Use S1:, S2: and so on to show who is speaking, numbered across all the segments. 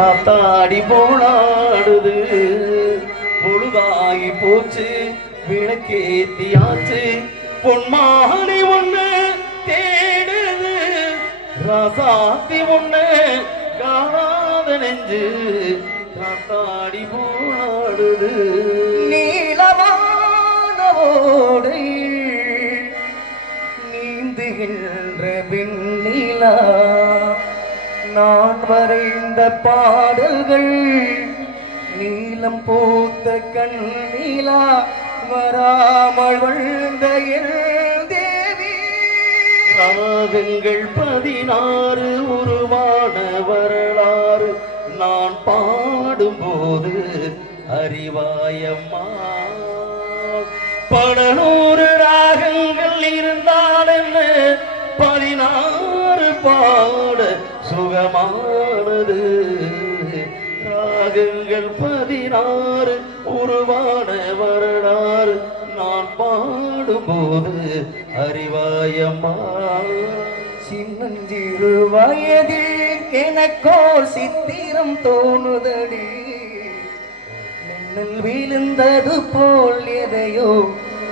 S1: காத்தாடி போனாடுது. பொழுதாகி போச்சு விளக்கேத்தியாச்சு பொன்மாலை ஒண்ணு தேடுது. ரசாத்தி ஒண்ணு காணாத நெஞ்சு காத்தாடி போனாடுது.
S2: நீலவானவோடையில் நீந்துகின்ற விண்ணிலா நான் வரைந்த பாடல்கள் நீலம் பூத்த கண்ணீலா வராமல் வந்த தேவி.
S1: ராகங்கள் பதினாறு உருவான வரலாறு நான் பாடும்போது அறிவாயம்மா. படனூர் சுகமானது ராகங்கள் பதினாறு உருவான வரலாறு நான் பாடும்போது அறிவாயம்மா.
S2: சின்னஞ்சிறு வயதில் எனக்கோ சித்திரம் தோணுதடி. மின்னல் விழுந்தது போல் எதையோ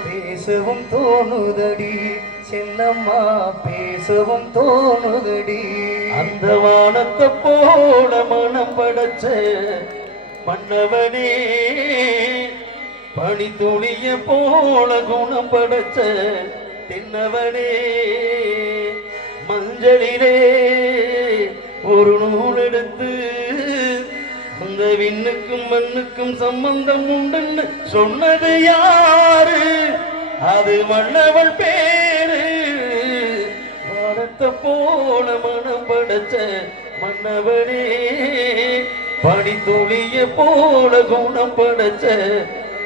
S2: பேசவும் தோணுதடி. செல்லம்மா பேசவும் தோணுதடி.
S1: அந்த வானத்தை போல மனம் படைச்ச மன்னவனே பனி துளிய போல குணம் படைச்ச தின்னவனே மஞ்சளிலே ஒரு நூல் எடுத்து அந்த விண்ணுக்கும் மண்ணுக்கும் சம்பந்தம் உண்டுன்னு சொன்னது யாரு? அது மன்னவள் பேர் வானத்தை போல மனம் படைச்ச மன்னவனே பனி துளிய போல குணம் படைச்ச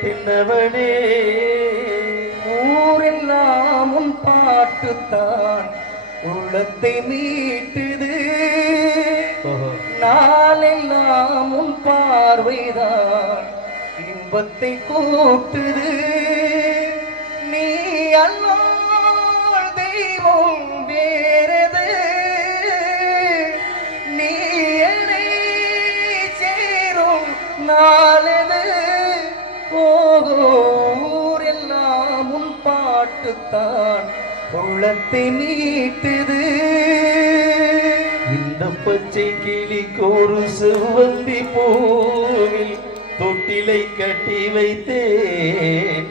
S1: தின்னவனே.
S2: ஊரெல்லாம் உன் பாட்டுத்தான் உள்ளத்தை மீட்டுது. நாளெல்லாம் உன் பார்வைதான் இன்பத்தை கூட்டுது. நாளது போகோர் எல்லாம் உன் பாட்டுத்தான் உள்ளத்தை நீட்டுது.
S1: இந்த பச்சை கிளிக்கு ஒரு செவ்வந்தி பூவில் தொட்டிலை கட்டி வைத்தேன்.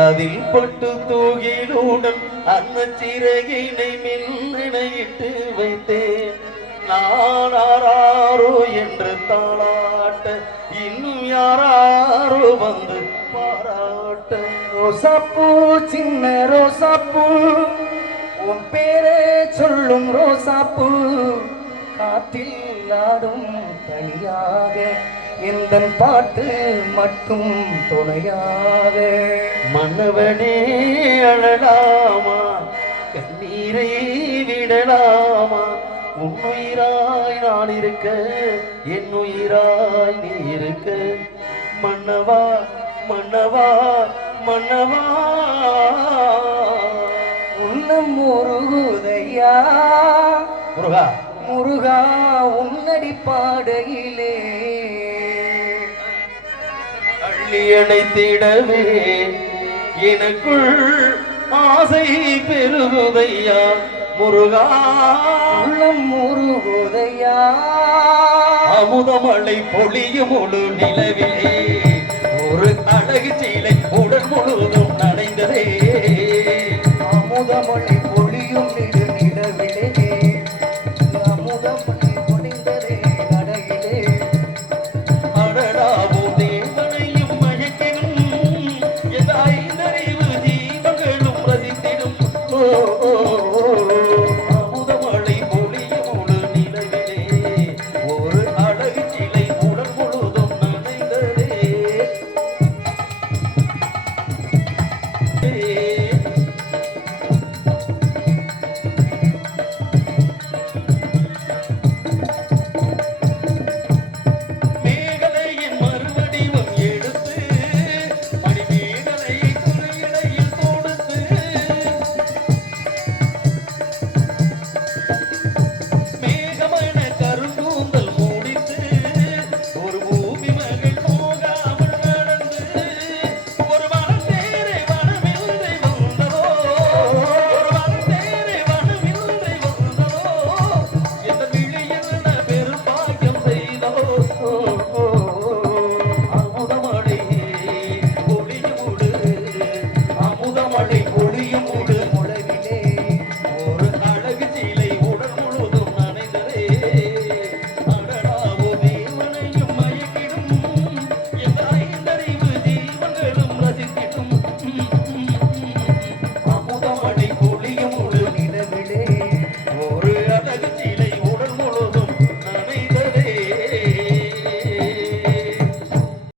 S1: அதில் பட்டு தூகிலுடன் அந்த சிறகினை மின்னணையிட்டு வைத்தேன். நான் ஆராரோ என்று தாளாட்ட யாராரோ வந்து பாராட்ட
S2: ரோசாப்பூ சின்ன ரோசாப்பூ. உன் பேரே சொல்லும் ரோசாப்பூ. காத்தில் ஆடும் தனியாக. எந்த பாட்டு மட்டும் துணையாக.
S1: மன்னவனே அழலாமா? கண்ணீரை விடலாமா? உன்னுயிராய் நான் இருக்க என் உயிராய் நீ இருக்க. மன்னவா மன்னவா மன்னவா.
S2: உள்ளம் முருகுதையா
S1: முருகா.
S2: முருகா உன்னடி பாடையிலே.
S1: அள்ளி அணைத்திடவே எனக்குள் ஆசை பெருகுதையா? முருகா.
S2: உள்ளம் முருகுதையா.
S1: அமுதமழை பொழியும் முழு நிலவிலே. ஒரு அழகு சீலை உடல் முழுவதும் Oh.